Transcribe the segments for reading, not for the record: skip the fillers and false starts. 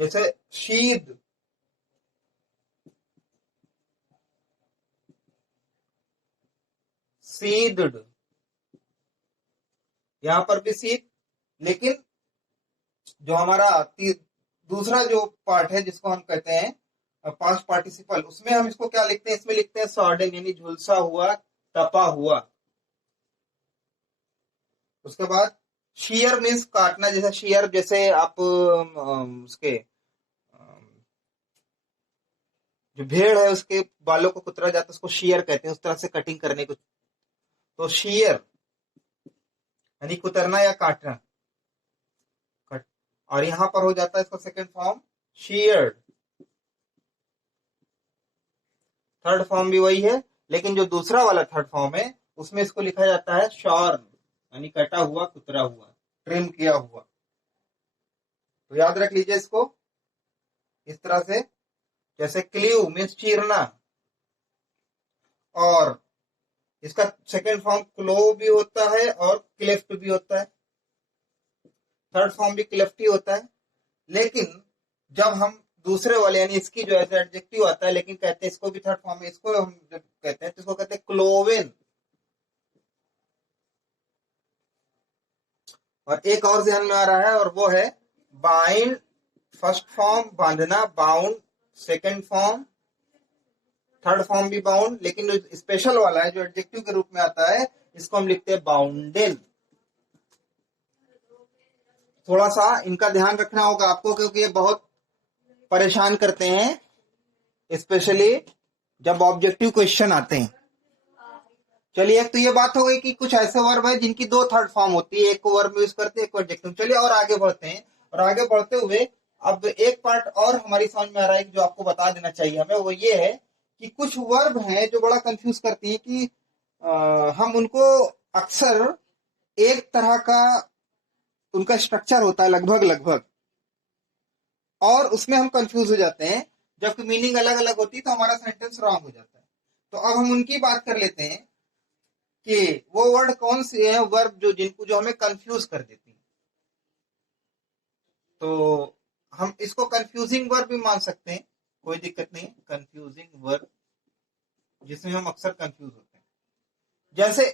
जैसे शीद, सीड्ड, यहां पर भी सीड। लेकिन जो हमारा दूसरा जो पार्ट है जिसको हम कहते हैं पास्ट पार्टिसिपल, उसमें हम इसको क्या लिखते हैं, इसमें लिखते हैं सॉर्डन, यानी झुलसा हुआ, तपा हुआ। उसके बाद शीयर मीन्स काटना, जैसे शीयर, जैसे आप उसके जो भेड़ है उसके बालों को कुतरा जाता है, उसको शीयर कहते हैं, उस तरह से कटिंग करने को। तो शीयर यानी कुतरना या काटना, कट। और यहां पर हो जाता है इसका सेकंड फॉर्म शीयर्ड। थर्ड फॉर्म भी वही है, लेकिन जो दूसरा वाला थर्ड फॉर्म है उसमें इसको लिखा जाता है शॉर्न, यानी कटा हुआ, कुतरा हुआ, ट्रिम किया हुआ। तो याद रख लीजिए इसको इस तरह से। जैसे क्लीव मीन्स चीरना, और इसका सेकंड फॉर्म क्लो भी होता है और क्लेफ्ट भी होता है। थर्ड फॉर्म भी क्लेफ्ट ही होता है। लेकिन जब हम दूसरे वाले यानी इसकी जो है एडजेक्टिव आता है, लेकिन कहते हैं इसको भी थर्ड फॉर्म में, इसको हम जब कहते हैं तो इसको कहते हैं क्लोवेन। और एक और ध्यान में आ रहा है, और वो है बाइंड, फर्स्ट फॉर्म बांधना, bound second form, third form भी बाउंड, लेकिन जो स्पेशल वाला है जो एडजेक्टिव के रूप में आता है इसको हम लिखते हैं बाउंडेड। थोड़ा सा इनका ध्यान रखना होगा आपको, क्योंकि ये बहुत परेशान करते हैं, स्पेशली जब ऑब्जेक्टिव क्वेश्चन आते हैं। चलिए, एक तो ये बात हो गई कि कुछ ऐसे वर्ब है जिनकी दो थर्ड फॉर्म होती है, एक को वर्ब यूज करते हैं, एक को एडजेक्टिव। चलिए और आगे बढ़ते हैं, और आगे बढ़ते हुए अब एक पार्ट और हमारी समझ में आ रहा है जो आपको बता देना चाहिए हमें, वो ये है कि कुछ वर्ब हैं जो बड़ा कंफ्यूज करती है कि हम उनको अक्सर एक तरह का उनका स्ट्रक्चर होता है लगभग लगभग, और उसमें हम कंफ्यूज हो जाते हैं, जबकि मीनिंग अलग अलग होती है तो हमारा सेंटेंस रॉन्ग हो जाता है। तो अब हम उनकी बात कर लेते हैं कि वो वर्ड कौन से हैं, वर्ब जो हमें कंफ्यूज कर देती है। तो हम इसको कंफ्यूजिंग वर्ब भी मान सकते हैं, कोई दिक्कत नहीं, कंफ्यूजिंग वर्ब जिसमें हम अक्सर कंफ्यूज होते हैं। जैसे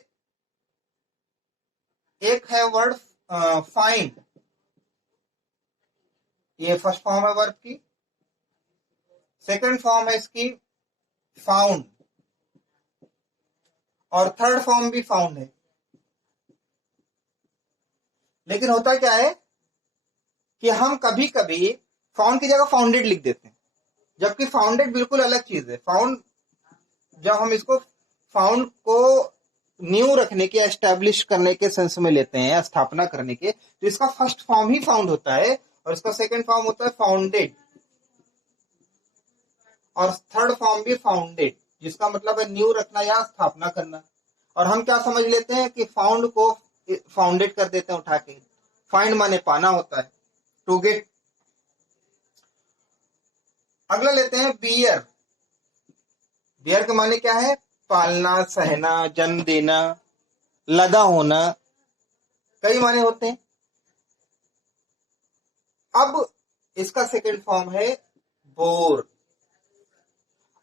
एक है वर्ड फाइंड, ये फर्स्ट फॉर्म है वर्ब की। सेकंड फॉर्म है इसकी फाउंड, और थर्ड फॉर्म भी फाउंड है। लेकिन होता क्या है कि हम कभी कभी फाउंड की जगह फाउंडेड लिख देते हैं, जबकि फाउंडेड बिल्कुल अलग चीज है। फाउंड, जब हम इसको फाउंड को न्यू रखने के, एस्टेब्लिश करने के सेंस में लेते हैं, स्थापना करने के, तो इसका फर्स्ट फॉर्म ही फाउंड होता है, और इसका सेकंड फॉर्म होता है फाउंडेड, और थर्ड फॉर्म भी फाउंडेड, जिसका मतलब है न्यू रखना या स्थापना करना। और हम क्या समझ लेते हैं कि फाउंड को फाउंडेड कर देते हैं उठा के। फाइंड माने पाना होता है, टू गेट। अगला लेते हैं बियर। बियर के माने क्या है, पालना, सहना, जन्म देना, लदा होना, कई माने होते हैं। अब इसका सेकंड फॉर्म है बोर,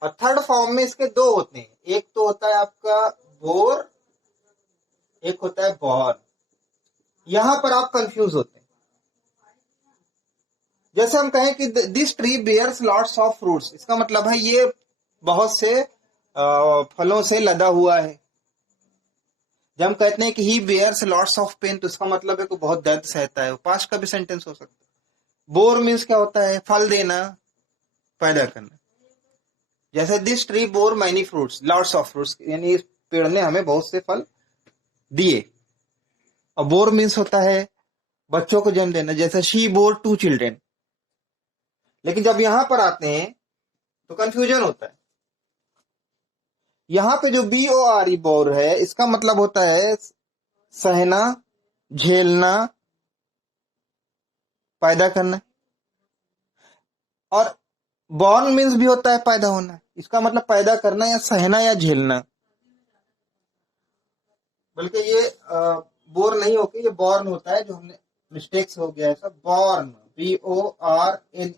और थर्ड फॉर्म में इसके दो होते हैं, एक तो होता है आपका बोर, एक होता है बॉर। यहां पर आप कंफ्यूज होते हैं। जैसे हम कहें कि this tree bears lots of fruits, इसका मतलब है ये बहुत से फलों से लदा हुआ है। जब हम कहते हैं कि ही बेयर्स लॉट्स ऑफ पेन, तो इसका मतलब है कि बहुत दर्द सहता है। पास्ट का भी सेंटेंस हो सकता है। बोर मीन्स क्या होता है, फल देना, पैदा करना। जैसे this tree bore many fruits, lots of fruits, यानी इस पेड़ ने हमें बहुत से फल दिए। और बोर मीन्स होता है बच्चों को जन्म देना, जैसे शी बोर 2 चिल्ड्रेन। लेकिन जब यहां पर आते हैं तो कंफ्यूजन होता है। यहां पे जो BORE बोर है, इसका मतलब होता है सहना, झेलना, पैदा करना। और बॉर्न मीन्स भी होता है पैदा होना, इसका मतलब पैदा करना या सहना या झेलना। बल्कि ये बोर नहीं होके ये बॉर्न होता है, जो हमने मिस्टेक्स हो गया है सब, born. BORNE,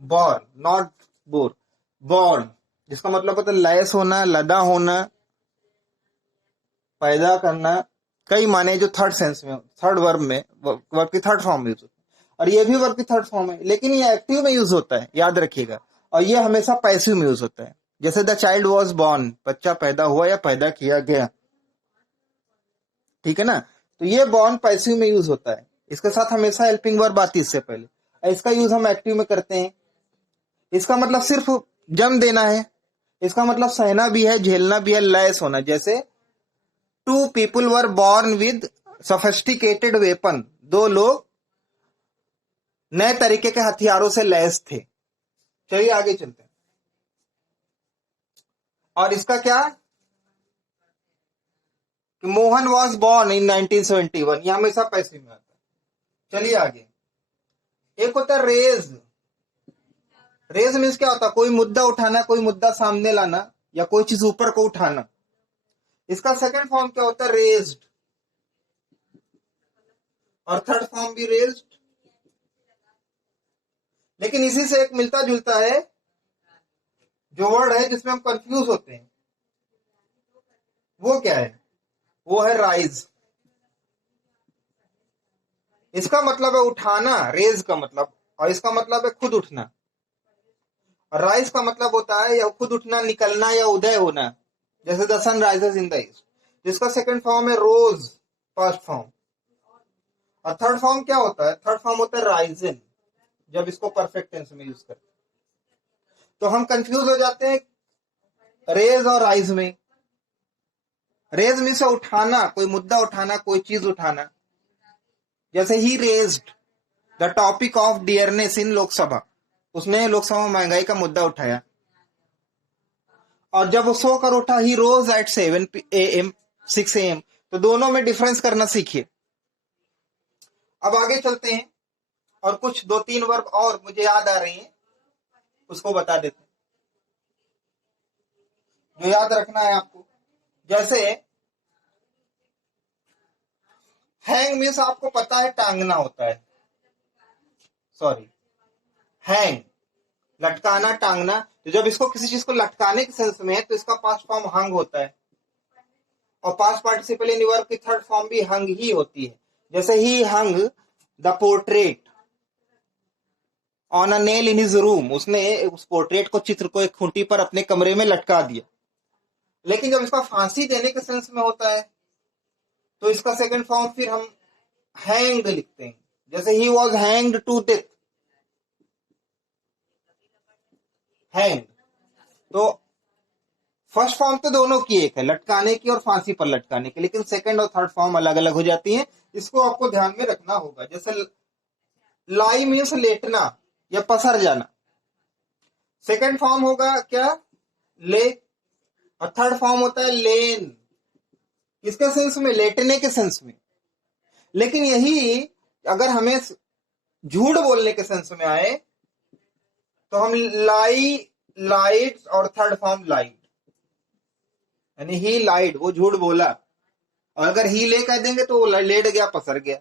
born, not bore, born, जिसका मतलब होता है लैस होना, लदा होना, पैदा करना। कई माने जो थर्ड सेंस में, थर्ड वर्ब में, वर्ब की थर्ड फॉर्म में यूज होता है, और ये भी वर्ब की थर्ड फॉर्म है, लेकिन ये एक्टिव में यूज होता है, याद रखिएगा। और ये हमेशा पैसिव में यूज होता है, जैसे द चाइल्ड वॉज बॉर्न, बच्चा पैदा हुआ या पैदा किया गया, ठीक है ना। तो ये बॉर्न पैसिव में यूज होता है, इसके साथ हमेशा हेल्पिंग वर्ब आती है इससे पहले, और इसका यूज हम एक्टिव में करते हैं। इसका मतलब सिर्फ जन्म देना है, इसका मतलब सहना भी है, झेलना भी है, लैस होना। जैसे two people were born with sophisticated weapon, दो लोग नए तरीके के हथियारों से लैस थे। चलिए आगे चलते हैं। और इसका क्या कि मोहन वॉज बॉर्न इन 1971, ये हमेशा पैसिव में आता है। चलिए आगे। एक होता है रेज। रेज मीन्स क्या होता है, कोई मुद्दा उठाना, कोई मुद्दा सामने लाना, या कोई चीज ऊपर को उठाना। इसका सेकंड फॉर्म क्या होता है, रेज्ड, और थर्ड फॉर्म भी रेज्ड। लेकिन इसी से एक मिलता जुलता है जो वर्ड है जिसमें हम कंफ्यूज होते हैं, वो क्या है, वो है राइज। इसका मतलब है उठाना, रेज का मतलब, और इसका मतलब है खुद उठना। राइज का मतलब होता है या खुद उठना, निकलना या उदय होना, जैसे the sun rises in the east. जिसका सेकंड फॉर्म है रोज, फर्स्ट फॉर्म। और थर्ड फॉर्म क्या होता है, थर्ड फॉर्म होता है राइजन, जब इसको परफेक्ट टेंस में यूज करते हैं। तो हम कंफ्यूज हो जाते हैं रेज और राइज में। रेज मीन्स उठाना, कोई मुद्दा उठाना, कोई चीज उठाना। जैसे ही raised the topic of dearness in Lok Sabha, उसने लोकसभा में महंगाई का मुद्दा उठाया। और जब वो सोकर उठा, ही रोज एट 7 AM 6 AM, तो दोनों में डिफरेंस करना सीखिए। अब आगे चलते हैं, और कुछ दो तीन वर्ब और मुझे याद आ रही हैं, उसको बता देते हैं जो याद रखना है आपको। जैसे हैंग मीन्स आपको पता है टांगना होता है, सॉरी, हैंग लटकाना, टांगना। तो जब इसको किसी चीज को लटकाने के सेंस में है तो इसका पास्ट फॉर्म हंग होता है, और पास्ट पार्टिसिपल इन वर्ब की थर्ड फॉर्म भी हंग ही होती है। जैसे ही hung the portrait on a nail in his room, उसने उस पोर्ट्रेट को, चित्र को, एक खूंटी पर अपने कमरे में लटका दिया। लेकिन जब इसका फांसी देने के सेंस में होता है तो इसका सेकंड फॉर्म फिर हम हैंग्ड लिखते हैं। जैसे he was hanged to death, hang. तो फर्स्ट फॉर्म तो दोनों की एक है, लटकाने की और फांसी पर लटकाने की, लेकिन सेकंड और थर्ड फॉर्म अलग अलग हो जाती हैं। इसको आपको ध्यान में रखना होगा। जैसे लाई मीन्स लेटना या पसर जाना, सेकंड फॉर्म होगा क्या, ले, और थर्ड फॉर्म होता है लेन। किसके सेंस में, लेटने के सेंस में। लेकिन यही अगर हमें झूठ बोलने के सेंस में आए तो हम लाई, लाइट, और थर्ड फॉर्म लाइट, यानी ही लाइट, वो झूठ बोला। और अगर ही ले कह देंगे तो वो लेट गया, पसर गया।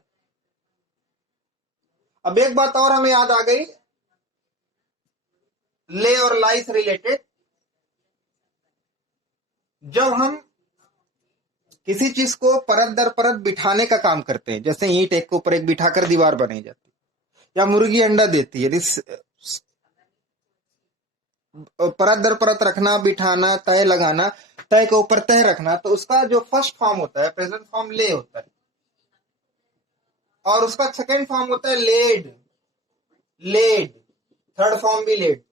अब एक बात और हमें याद आ गई ले और लाई से रिलेटेड। जब हम किसी चीज को परत दर परत बिठाने का काम करते हैं, जैसे ईंट एक के ऊपर एक बिठाकर दीवार बनाई जाती है, या मुर्गी अंडा देती है, परत दर परत रखना, बिठाना, तय लगाना, तय के ऊपर तय रखना, तो उसका जो फर्स्ट फॉर्म होता है, प्रेजेंट फॉर्म ले होता है, और उसका सेकंड फॉर्म होता है लेड, लेड, थर्ड फॉर्म भी लेड।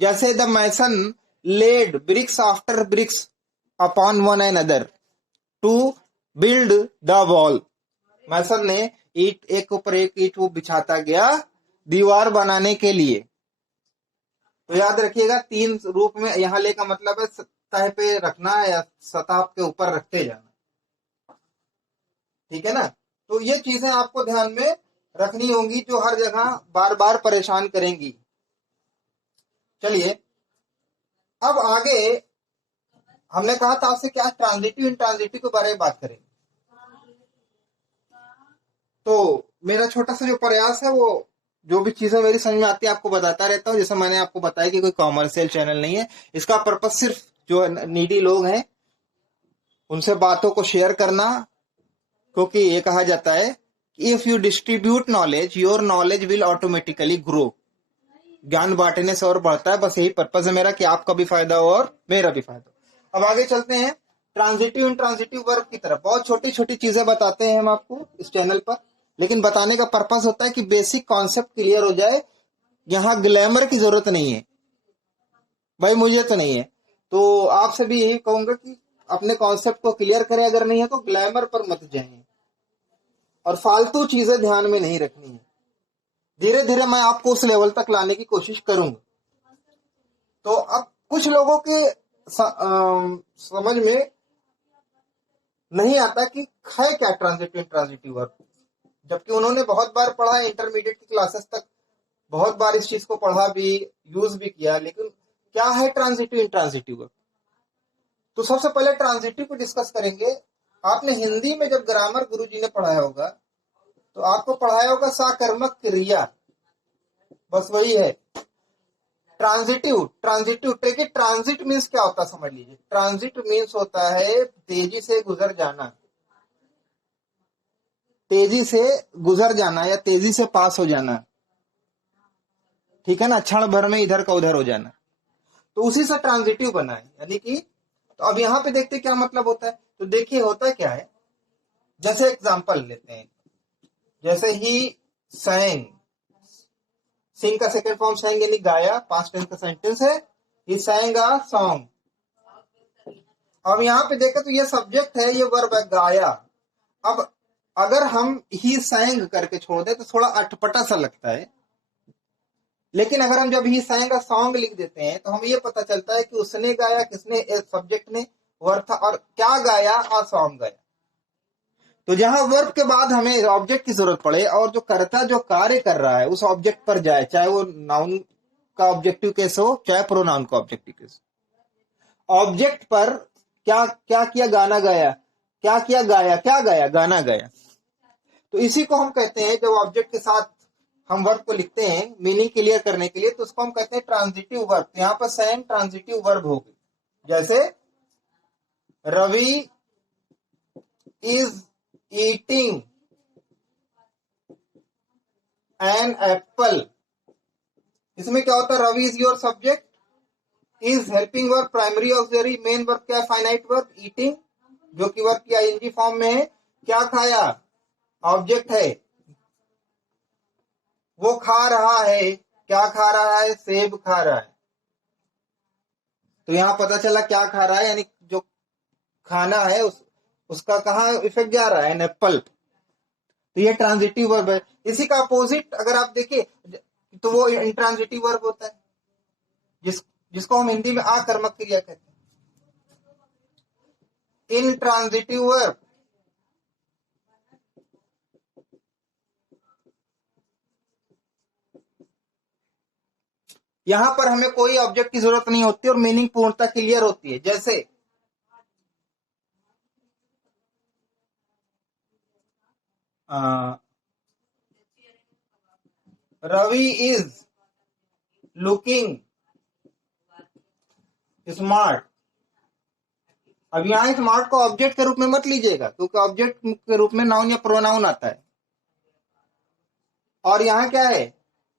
जैसे the mason laid bricks after bricks upon one and other to build the wall, mason ने ईट एक ऊपर एक ईट वो बिछाता गया दीवार बनाने के लिए। तो याद रखिएगा, तीन रूप में यहां ले का मतलब है सतह पे रखना या सतह के ऊपर रखते जाना, ठीक है ना। तो ये चीजें आपको ध्यान में रखनी होंगी जो हर जगह बार बार परेशान करेंगी। चलिए अब आगे, हमने कहा था आपसे क्या, ट्रांजिटिव इंट्रांजिटिव के बारे में बात करें। तो मेरा छोटा सा जो प्रयास है वो जो भी चीजें मेरी समझ में आती है आपको बताता रहता हूँ। जैसे मैंने आपको बताया कि कोई कॉमर्शियल चैनल नहीं है, इसका पर्पज सिर्फ जो नीडी लोग हैं उनसे बातों को शेयर करना, क्योंकि ये कहा जाता है कि if you distribute knowledge your knowledge will automatically grow. ज्ञान बांटने से और बढ़ता है। बस यही पर्पज है मेरा कि आपका भी फायदा हो और मेरा भी फायदा हो। अब आगे चलते हैं ट्रांजिटिव इंट्रांजिटिव वर्ब की तरफ। बहुत छोटी छोटी चीजें बताते हैं हम आपको इस चैनल पर, लेकिन बताने का पर्पज होता है कि बेसिक कॉन्सेप्ट क्लियर हो जाए। यहाँ ग्लैमर की जरूरत नहीं है भाई, मुझे तो नहीं है, तो आपसे भी यही कहूंगा कि अपने कॉन्सेप्ट को क्लियर करें। अगर नहीं है तो ग्लैमर पर मत जाएं और फालतू चीजें ध्यान में नहीं रखनी है। धीरे धीरे मैं आपको उस लेवल तक लाने की कोशिश करूंगा। तो अब कुछ लोगों के समझ में नहीं आता कि है क्या ट्रांजिटिव इंट्रांजिटिव वर्ब, जबकि उन्होंने बहुत बार पढ़ा है, इंटरमीडिएट की क्लासेस तक बहुत बार इस चीज को पढ़ा भी, यूज भी किया। लेकिन क्या है ट्रांजिटिव इंट्रांजिटिव वर्ब? तो सबसे पहले ट्रांजिटिव को डिस्कस करेंगे। आपने हिंदी में जब ग्रामर गुरुजी ने पढ़ाया होगा तो आपको पढ़ाया होगा साकर्मक क्रिया, बस वही है ट्रांजिटिव। ट्रांजिटिव देखिए, ट्रांजिट मीन्स क्या होता है समझ लीजिए। ट्रांजिट मीन्स होता है तेजी से गुजर जाना, तेजी से गुजर जाना या तेजी से पास हो जाना, ठीक है ना, क्षण भर में इधर का उधर हो जाना। तो उसी से ट्रांजिटिव बना है, यानी कि तो अब यहाँ पे देखते क्या मतलब होता है। तो देखिए होता क्या है, जैसे एग्जांपल लेते हैं, जैसे ही sang, सिंग का सेकंड फॉर्म sang यानी गाया, पास्ट टेंस का सेंटेंस है, ही sang a song। अब यहाँ पे देखें तो ये सब्जेक्ट है, ये वर्ब है गाया। अब अगर हम ही sang करके छोड़ दे तो थोड़ा अटपटा सा लगता है, लेकिन अगर हम जब ही sang a song लिख देते हैं तो हम ये पता चलता है कि उसने गाया, किसने, सब्जेक्ट ने, वर्ब था, और क्या गाया, और सॉन्ग गाया। तो जहां वर्ब के बाद हमें ऑब्जेक्ट की जरूरत पड़े और जो कर्ता जो कार्य कर रहा है उस ऑब्जेक्ट पर जाए, चाहे वो नाउन का ऑब्जेक्टिव केस हो चाहे प्रोनाउन का ऑब्जेक्टिव केस। ऑब्जेक्ट पर क्या क्या किया, गाना गाया, क्या किया, गाया, क्या गाया, गाना गाया। तो इसी को हम कहते हैं, जब ऑब्जेक्ट के साथ हम वर्ब को लिखते हैं मीनिंग क्लियर करने के लिए, तो उसको हम कहते हैं ट्रांजिटिव वर्ब। यहाँ पर sang ट्रांजिटिव वर्ब हो गई। जैसे Ravi is eating an apple. इसमें क्या होता है, Ravi is your subject, is helping verb, primary auxiliary, main verb क्या है, फाइनाइट वर्ब, ईटिंग जो कि वर्ब की आईएनजी फॉर्म में है, क्या खाया, ऑब्जेक्ट है, वो खा रहा है, क्या खा रहा है, सेब खा रहा है। तो यहां पता चला क्या खा रहा है, यानी जो खाना है उसका कहाँ इफेक्ट जा रहा है, एन एप्पल। तो ये ट्रांजिटिव वर्ब है। इसी का अपोजिट अगर आप देखिए तो वो इंट्रांजिटिव वर्ब होता है, जिसको हम हिंदी में आकर्मक क्रिया कहते हैं, इंट्रांजिटिव वर्ब। यहां पर हमें कोई ऑब्जेक्ट की जरूरत नहीं होती और मीनिंग पूर्णतः क्लियर होती है। जैसे रवि इज लुकिंग स्मार्ट। अब यहाँ स्मार्ट को ऑब्जेक्ट के रूप में मत लीजिएगा, क्योंकि ऑब्जेक्ट के रूप में नाउन या प्रोनाउन आता है। और यहाँ क्या है,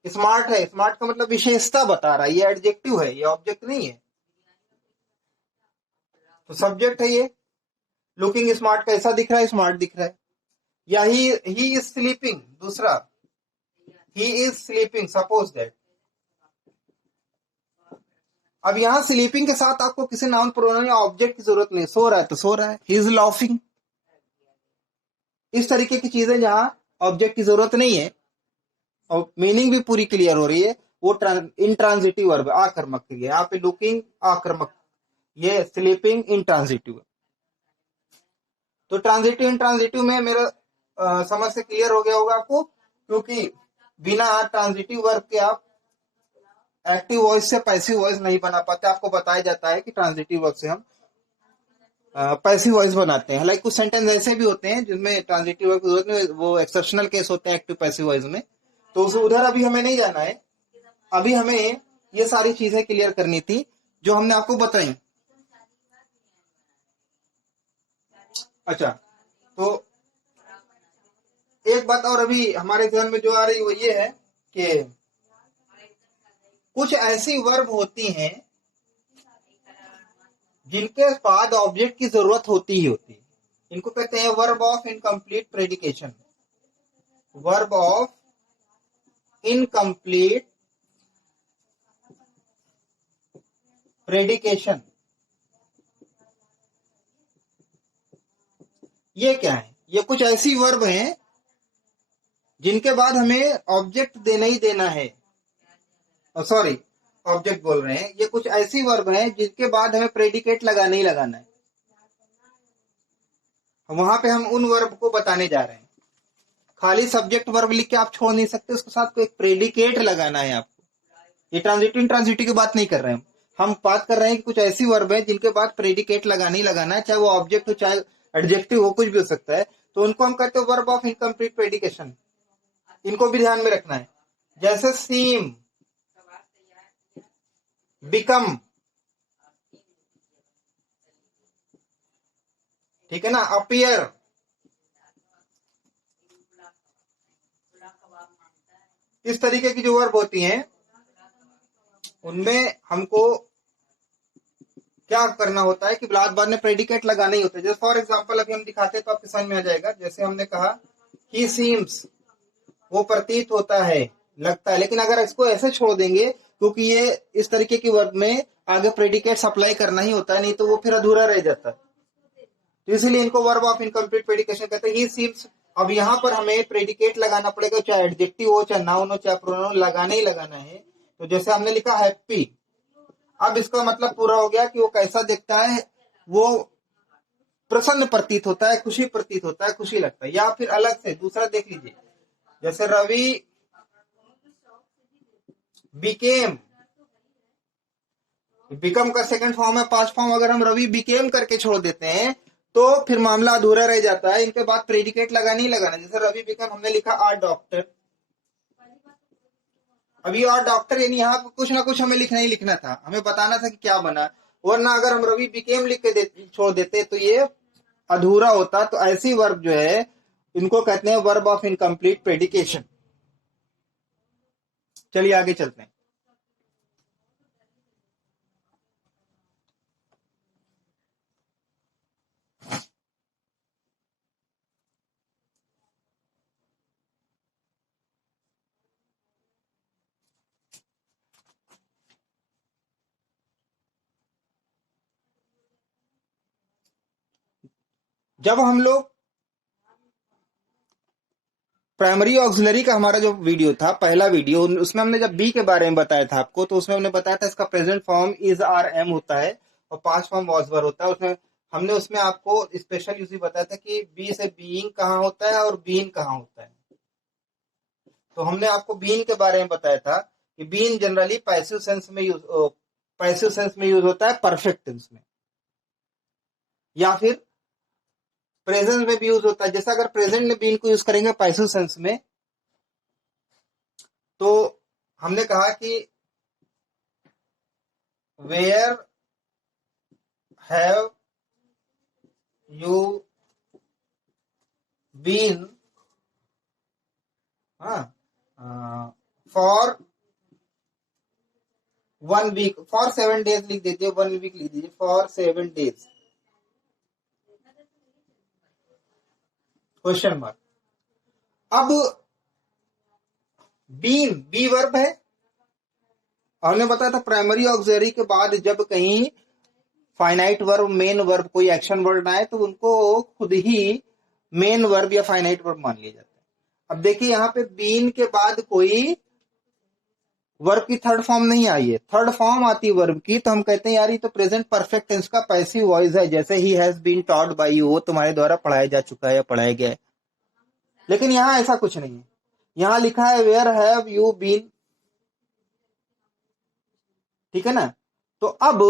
स्मार्ट है, स्मार्ट का मतलब विशेषता बता रहा है, ये एडजेक्टिव है, ये ऑब्जेक्ट नहीं है। तो सब्जेक्ट है ये। लुकिंग स्मार्ट कैसा दिख रहा है, स्मार्ट दिख रहा है। या ही इज स्लीपिंग, दूसरा he is sleeping, suppose that. अब यहां स्लीपिंग के साथ आपको किसी नाउन प्रोनाउन या ऑब्जेक्ट की जरूरत नहीं, सो रहा है तो सो रहा है, ही इज लाफिंग। इस तरीके की चीजें जहां ऑब्जेक्ट की जरूरत नहीं है और मीनिंग भी पूरी क्लियर हो रही है, वो इंट्रांजिटिव वर्ब, आकर्मक क्रिया। यहाँ पे लुकिंग आकर्मक, ये स्लीपिंग इंट्रांजिटिव। तो ट्रांजिटिव इंट्रांजिटिव में मेरा समझ से क्लियर हो गया होगा आपको, क्योंकि बिना ट्रांजिटिव वर्ब के आप एक्टिव वॉइस से पैसिव वॉइस नहीं बना पाते। आपको बताया जाता है कि ट्रांजिटिव वर्ब से हम पैसिव वॉइस बनाते हैं। लाइक कुछ सेंटेंस ऐसे भी होते हैं जिसमें ट्रांजिटिव वर्ब की जरूरत नहीं, वो एक्सेप्शनल केस होते हैं एक्टिव पैसिव वॉइस में। तो उधर अभी हमें नहीं जाना है। अभी हमें ये सारी चीजें क्लियर करनी थी जो हमने आपको बताई। अच्छा, तो एक बात और अभी हमारे ध्यान में जो आ रही वो ये है कि कुछ ऐसी वर्ब होती हैं जिनके बाद ऑब्जेक्ट की जरूरत होती ही होती है। इनको कहते हैं verb of incomplete predication. Verb of incomplete predication. ये क्या है? ये कुछ ऐसी वर्ब हैं जिनके बाद हमें ऑब्जेक्ट देना ही देना है। सॉरी, ऑब्जेक्ट बोल रहे हैं। ये कुछ ऐसी वर्ब हैं जिनके बाद हमें प्रेडिकेट लगाना ही लगाना है। वहां पे हम उन वर्ब को बताने जा रहे हैं। खाली सब्जेक्ट वर्ब लिख के आप छोड़ नहीं सकते, उसके साथ कोई प्रेडिकेट लगाना है आपको। ये ट्रांजिटिव इंट्रांजिटिव की बात नहीं कर रहे हैं हम बात कर रहे हैं कि कुछ ऐसी वर्ब है जिनके बाद प्रेडिकेट लगाना ही लगाना है, चाहे वो ऑब्जेक्ट हो चाहे एडजेक्टिव हो, कुछ भी हो सकता है। तो उनको हम कहते हैं वर्ब ऑफ इनकम्प्लीट प्रेडिकेशन। इनको भी ध्यान में रखना है। जैसे सीम, बिकम, ठीक है ना, अपीयर, इस तरीके की जो वर्ब होती हैं उनमें हमको क्या करना होता है कि बाद में प्रेडिकेट लगाना ही होता है। जैसे फॉर एग्जांपल अभी हम दिखाते हैं तो आपके समझ में आ जाएगा। जैसे हमने कहा ही सीम्स, वो प्रतीत होता है, लगता है। लेकिन अगर इसको ऐसे छोड़ देंगे, क्योंकि ये इस तरीके की वर्ब में आगे प्रेडिकेट अप्लाई करना ही होता है, नहीं तो वो फिर अधूरा रह जाता है। तो इसीलिए इनको वर्ब ऑफ इनकम्प्लीट प्रेडिकेशन कहते हैं। ही सीम्स, अब यहाँ पर हमें प्रेडिकेट लगाना पड़ेगा, चाहे एडजेक्टिव हो चाहे नाउन हो चाहे प्रोनाउन, लगाना ही लगाना है। तो जैसे हमने लिखा हैप्पी, अब इसका मतलब पूरा हो गया कि वो कैसा दिखता है, वो प्रसन्न प्रतीत होता है, खुशी प्रतीत होता है, खुशी लगता है। या फिर अलग से दूसरा देख लीजिए, जैसे रवि बिकेम, बिकम का सेकंड फॉर्म है, पास्ट फॉर्म। अगर हम रवि बिकेम करके छोड़ देते हैं तो फिर मामला अधूरा रह जाता है। इनके बाद प्रेडिकेट लगाना ही लगाना। जैसे रवि बिकम, हमने लिखा आर डॉक्टर। अभी और डॉक्टर यानी यहाँ पर कुछ ना कुछ हमें लिखना ही लिखना था, हमें बताना था कि क्या बना। वरना अगर हम रवि बिकेम लिख के छोड़ देते तो ये अधूरा होता। तो ऐसी वर्ब जो है इनको कहते हैं वर्ब ऑफ इनकम्प्लीट प्रेडिकेशन। चलिए आगे चलते हैं। जब हम लोग प्राइमरी ऑक्सिलरी का हमारा जो वीडियो था, पहला वीडियो, उसमें हमने जब बी के बारे में बताया था आपको, तो उसमें हमने बताया था इसका present form is are am होता है और पास्ट फॉर्म वॉज वर होता है। उसमें हमने उसमें आपको स्पेशल यूज बताया था कि बी से बीइंग कहाँ होता है और बीन कहाँ होता है। तो हमने आपको बीन के बारे में बताया था कि बीन जनरली पैसिव सेंस में यूज होता है, परफेक्ट टेंस में, या फिर प्रेजेंट में भी यूज होता है। जैसे अगर प्रेजेंट में बीन को यूज करेंगे पैसिव सेंस में, तो हमने कहा कि where have you been, for 1 week, for 7 days लिख दीजिए, 1 वीक लिख दीजिए, फॉर 7 डेज, क्वेश्चन मार्क। अब बीन बी वर्ब है। हमने बताया था प्राइमरी ऑक्सिलरी के बाद जब कहीं फाइनाइट वर्ब, मेन वर्ब, कोई एक्शन वर्ड आए तो उनको खुद ही मेन वर्ब या फाइनाइट वर्ब मान लिया जाता है। अब देखिए यहाँ पे बीन के बाद कोई वर्ब की थर्ड फॉर्म नहीं आई है। थर्ड फॉर्म आती है वर्ब की तो हम कहते हैं यार ये तो प्रेजेंट परफेक्ट टेंस का पैसिव वॉइस है। जैसे he has been taught by you, वो तुम्हारे द्वारा पढ़ाया जा चुका है या पढ़ाया गया है। लेकिन यहाँ ऐसा कुछ नहीं है। यहाँ लिखा है वेयर हैव यू बीन, ठीक है ना। तो अब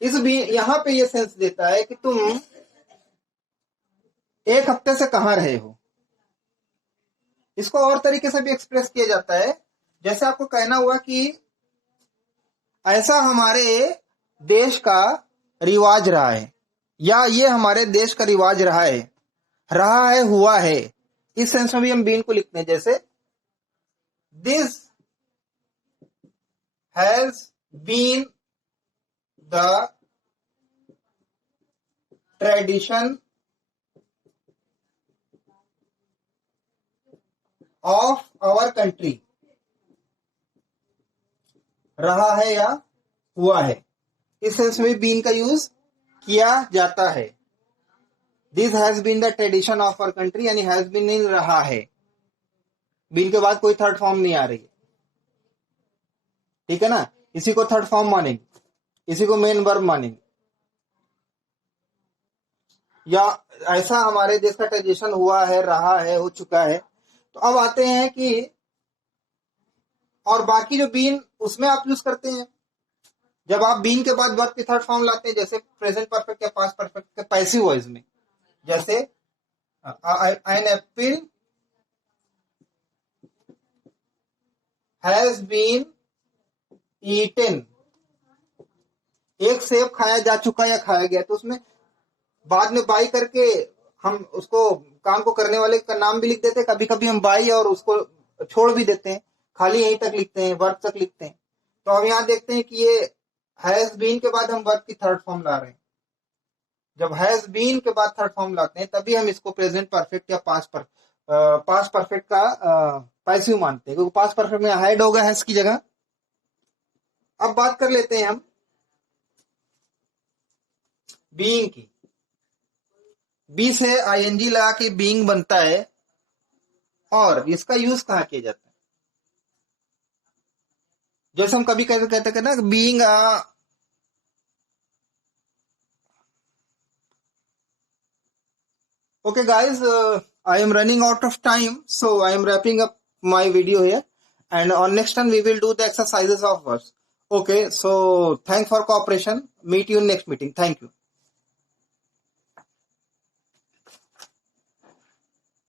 इस भी यहां पे ये सेंस देता है कि तुम एक हफ्ते से कहां रहे हो। इसको और तरीके से भी एक्सप्रेस किया जाता है, जैसे आपको कहना हुआ कि ऐसा हमारे देश का रिवाज रहा है, या ये हमारे देश का रिवाज रहा है, हुआ है। इस सेंस में भी हम बीन को लिखते हैं, जैसे this has been the tradition of our country. रहा है या हुआ है, इस सेंस में बीन का यूज किया जाता है। This has been the tradition of our country, यानी हैज बीन नहीं रहा है, बीन के बाद कोई थर्ड फॉर्म नहीं आ रही, ठीक है ना। इसी को थर्ड फॉर्म मानेंगे, इसी को मेन वर्ब मानेंगे। या ऐसा हमारे देश का ट्रेडिशन हुआ है, रहा है, हो चुका है। तो अब आते हैं कि और बाकी जो बीन उसमें आप यूज करते हैं, जब आप बीन के बाद वर्ब की थर्ड फॉर्म लाते हैं, जैसे प्रेजेंट परफेक्ट या पास्ट परफेक्ट के पैसिव वॉइस में, जैसे an apple has been eaten, एक सेब खाया जा चुका या खाया गया। तो उसमें बाद में बाई करके हम उसको काम को करने वाले का नाम भी लिख देते हैं, कभी कभी हम बाई और उसको छोड़ भी देते हैं, खाली यहीं तक लिखते हैं, वर्ब तक लिखते हैं। तो हम यहाँ देखते हैं कि ये हैज बीन के बाद हम वर्ब की थर्ड फॉर्म ला रहे हैं। जब हैज बीन के बाद थर्ड फॉर्म लाते हैं तभी हम इसको प्रेजेंट परफेक्ट या पास्ट परफेक्ट का पैसिव मानते हैं, क्योंकि पास्ट परफेक्ट में हैड होगा हैज की जगह। अब बात कर लेते हैं हम बीइंग की। बी से आईएनजी लगा के बीइंग बनता है, और इसका यूज कहाँ किया जाता है, जैसे हम कभी कहते ना being okay guys, I am running out of time, so I am wrapping up my video here, and on next time we will do the exercises of verbs. Okay, so thanks for cooperation, meet you in next meeting, thank you.